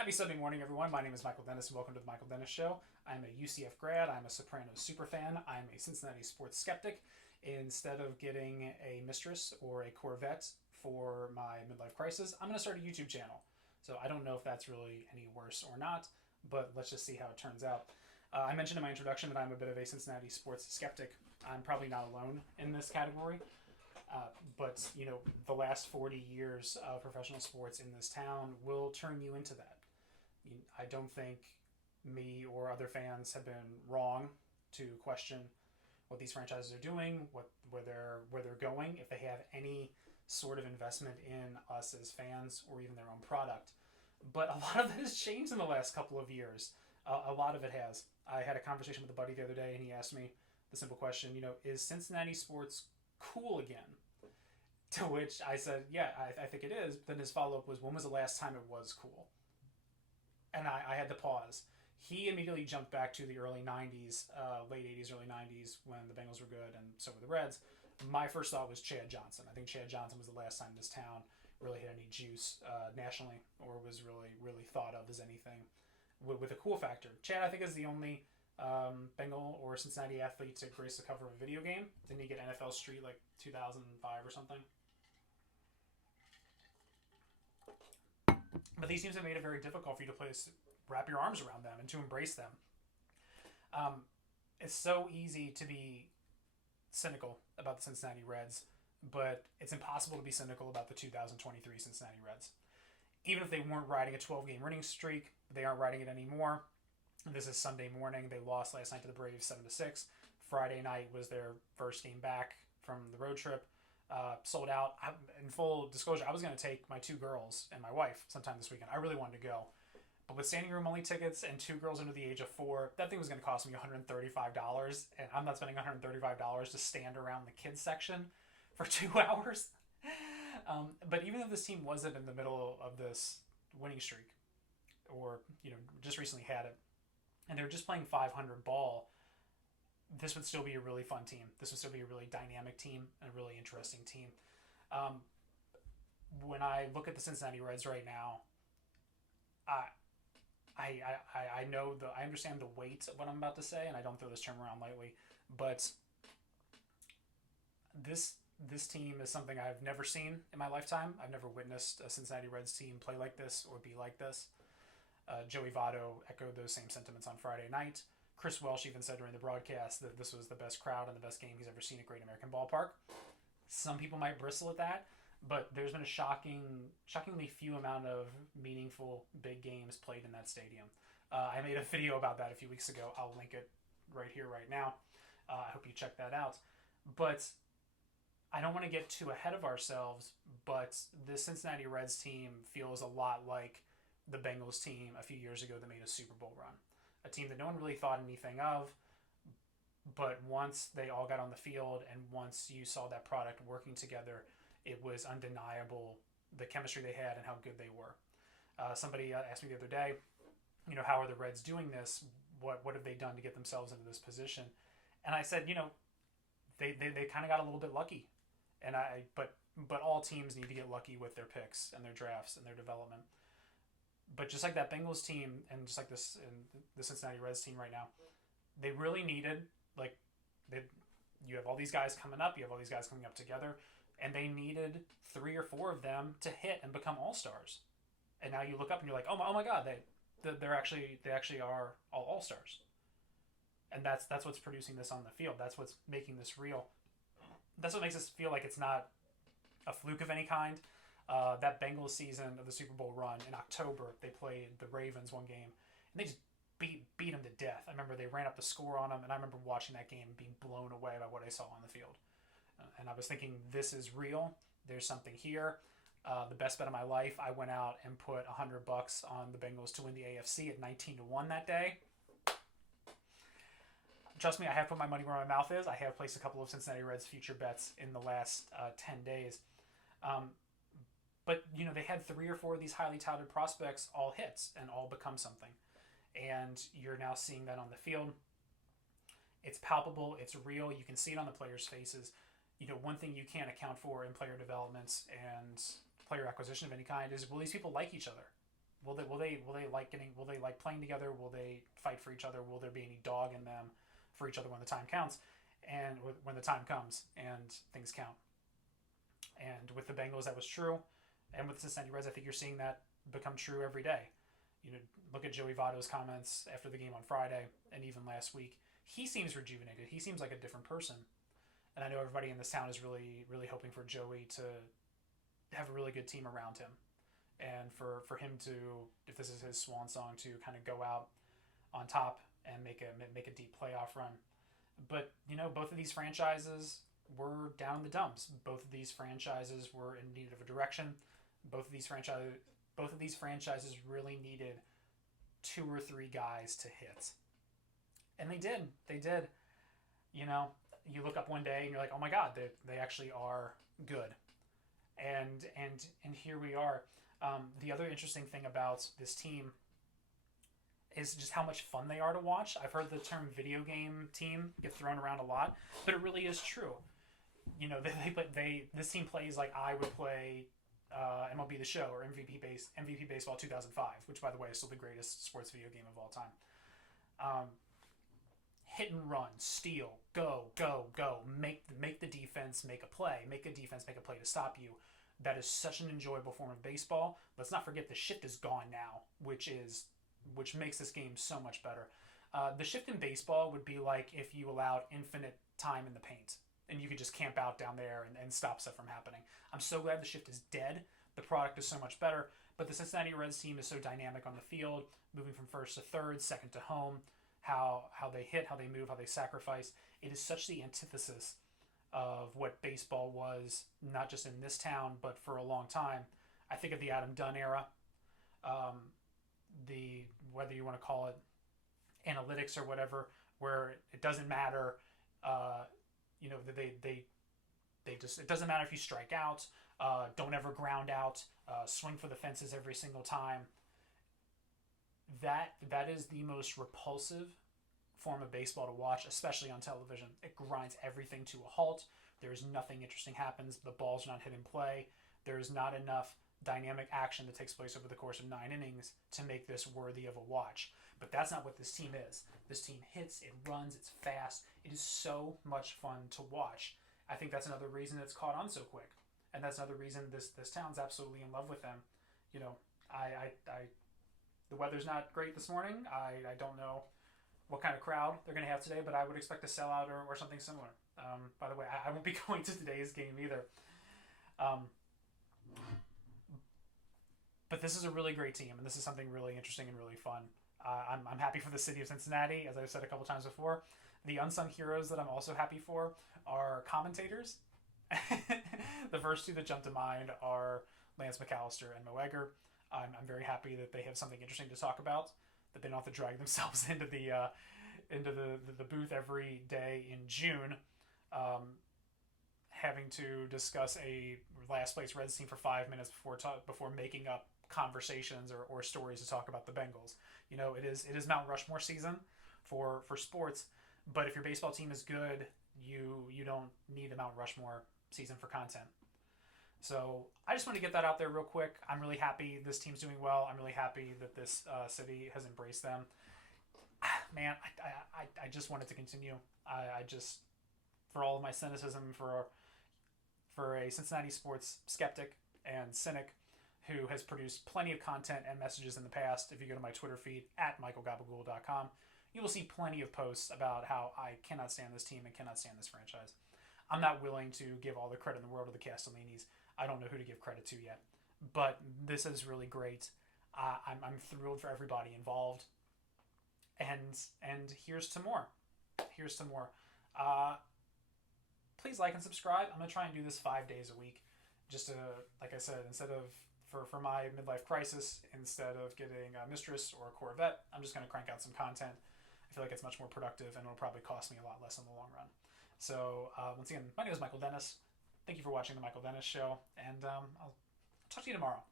Happy Sunday morning, everyone. My name is Michael Dennis, and welcome to the Michael Dennis Show. I'm a UCF grad. I'm a Sopranos superfan. I'm a Cincinnati sports skeptic. Instead of getting a mistress or a Corvette for my midlife crisis, I'm going to start a YouTube channel. So I don't know if that's really any worse or not, but let's just see how it turns out. I mentioned in my introduction that I'm a bit of a Cincinnati sports skeptic. I'm probably not alone in this category. But the last 40 years of professional sports in this town will turn you into that. I don't think me or other fans have been wrong to question what these franchises are doing, where they're going, if they have any sort of investment in us as fans or even their own product. But a lot of it has changed in the last couple of years. A lot of it has. I had a conversation with a buddy the other day, and he asked me the simple question, is Cincinnati sports cool again? To which I said, yeah, I think it is. But then his follow up was, when was the last time it was cool? And I had to pause. He immediately jumped back to the early 90s, late 80s, early 90s, when the Bengals were good and so were the Reds. My first thought was Chad Johnson. I think Chad Johnson was the last time this town really had any juice nationally or was really thought of as anything with a cool factor. Chad, I think, is the only Bengal or Cincinnati athlete to grace the cover of a video game. Didn't he get NFL Street like 2005 or something? But these teams have made it very difficult for you to wrap your arms around them and to embrace them. It's so easy to be cynical about the Cincinnati Reds, but it's impossible to be cynical about the 2023 Cincinnati Reds. Even if they weren't riding a 12-game winning streak, they aren't riding it anymore. This is Sunday morning. They lost last night to the Braves 7-6. Friday night was their first game back from the road trip. Sold out. In full disclosure, I was going to take my two girls and my wife sometime this weekend. I really wanted to go. But with standing room only tickets and two girls under the age of 4, that thing was going to cost me $135. And I'm not spending $135 to stand around the kids section for 2 hours. But even if this team wasn't in the middle of this winning streak, or just recently had it, and they were just playing 500 ball, this would still be a really fun team. This would still be a really dynamic team and a really interesting team. When I look at the Cincinnati Reds right now, I know I understand the weight of what I'm about to say, and I don't throw this term around lightly, but this team is something I've never seen in my lifetime. I've never witnessed a Cincinnati Reds team play like this or be like this. Joey Votto echoed those same sentiments on Friday night. Chris Welsh even said during the broadcast that this was the best crowd and the best game he's ever seen at Great American Ballpark. Some people might bristle at that, but there's been a shockingly few amount of meaningful big games played in that stadium. I made a video about that a few weeks ago. I'll link it right here, right now. I hope you check that out. But I don't want to get too ahead of ourselves, but this Cincinnati Reds team feels a lot like the Bengals team a few years ago that made a Super Bowl run. A team that no one really thought anything of, but once they all got on the field and once you saw that product working together, it was undeniable the chemistry they had and how good they were. Somebody asked me the other day, how are the Reds doing this? What have they done to get themselves into this position? And I said, they kind of got a little bit lucky, but all teams need to get lucky with their picks and their drafts and their development. But just like that Bengals team and just like this and the Cincinnati Reds team right now, they really needed, you have all these guys coming up, you have all these guys coming up together, and they needed 3 or 4 of them to hit and become all-stars. And now you look up and you're like, oh my God, they actually are all-stars. And that's what's producing this on the field. That's what's making this real. That's what makes us feel like it's not a fluke of any kind. That Bengals season of the Super Bowl run in October, they played the Ravens one game, and they just beat them to death. I remember they ran up the score on them, and I remember watching that game and being blown away by what I saw on the field. And I was thinking, this is real. There's something here. The best bet of my life, I went out and put $100 on the Bengals to win the AFC at 19-1 that day. Trust me, I have put my money where my mouth is. I have placed a couple of Cincinnati Reds future bets in the last 10 days. But, they had 3 or 4 of these highly touted prospects all hits and all become something. And you're now seeing that on the field. It's palpable. It's real. You can see it on the players' faces. One thing you can't account for in player developments and player acquisition of any kind is, will these people like each other? will they like playing together? Will they fight for each other? Will there be any dog in them for each other when the time counts, and when the time comes and things count? And with the Bengals, that was true, and with the Cincinnati Reds, I think you're seeing that become true every day. You know, look at Joey Votto's comments after the game on Friday, and even last week. He seems rejuvenated. He seems like a different person, and I know everybody in this town is really, really hoping for Joey to have a really good team around him, and for him to, if this is his swan song, to kind of go out on top and make a deep playoff run. But you know, both of these franchises were down in the dumps. Both of these franchises were in need of a direction. Both of these franchises really needed 2 or 3 guys to hit, and they did. They did. You know, you look up one day and you're like, oh my God, they actually are good. And here we are. The other interesting thing about this team is just how much fun they are to watch. I've heard the term video game team get thrown around a lot, but it really is true. You know, this team plays like I would play MLB The Show or MVP Baseball 2005, which by the way is still the greatest sports video game of all time. Hit and run, steal, go, make the defense make a play, make a defense make a play to stop you. That is such an enjoyable form of baseball. Let's not forget the shift is gone now, which makes this game so much better. The shift in baseball would be like if you allowed infinite time in the paint and you could just camp out down there and stop stuff from happening. I'm so glad the shift is dead. The product is so much better, but the Cincinnati Reds team is so dynamic on the field, moving from first to third, second to home, how they hit, how they move, how they sacrifice. It is such the antithesis of what baseball was, not just in this town, but for a long time. I think of the Adam Dunn era, whether you want to call it analytics or whatever, where it doesn't matter, you know, they just, it doesn't matter if you strike out, don't ever ground out, swing for the fences every single time. That is the most repulsive form of baseball to watch, especially on television. It grinds everything to a halt. There's nothing interesting happens. The ball's not hit in play. There's not enough dynamic action that takes place over the course of 9 innings to make this worthy of a watch. But that's not what this team is. This team hits, it runs, it's fast. It is so much fun to watch. I think that's another reason it's caught on so quick. And that's another reason this town's absolutely in love with them. You know, the weather's not great this morning. I don't know what kind of crowd they're going to have today, but I would expect a sellout or something similar. By the way, I won't be going to today's game either. But this is a really great team, and this is something really interesting and really fun. I'm happy for the city of Cincinnati, as I've said a couple times before. The unsung heroes that I'm also happy for are commentators. The first two that jump to mind are Lance McAllister and Mo Egger. I'm very happy that they have something interesting to talk about, that they don't have to drag themselves into the booth every day in June, having to discuss a last place Reds team for 5 minutes before making up conversations or stories to talk about the Bengals. You know, it is Mount Rushmore season for sports, but if your baseball team is good, you don't need a Mount Rushmore season for content. So I just want to get that out there real quick. I'm really happy this team's doing well. I'm really happy that this city has embraced them. Man, I just want it to continue. I just, for all of my cynicism, for a Cincinnati sports skeptic and cynic who has produced plenty of content and messages in the past, if you go to my Twitter feed, @michaelgabagool.com, you will see plenty of posts about how I cannot stand this team and cannot stand this franchise. I'm not willing to give all the credit in the world to the Castellinis. I don't know who to give credit to yet. But this is really great. I'm thrilled for everybody involved. And here's to more. Here's to more. Please like and subscribe. I'm going to try and do this 5 days a week. Just to, like I said, instead of, for my midlife crisis, instead of getting a mistress or a Corvette, I'm just going to crank out some content. I feel like it's much more productive and it'll probably cost me a lot less in the long run. So, once again, my name is Michael Dennis. Thank you for watching The Michael Dennis Show, and I'll talk to you tomorrow.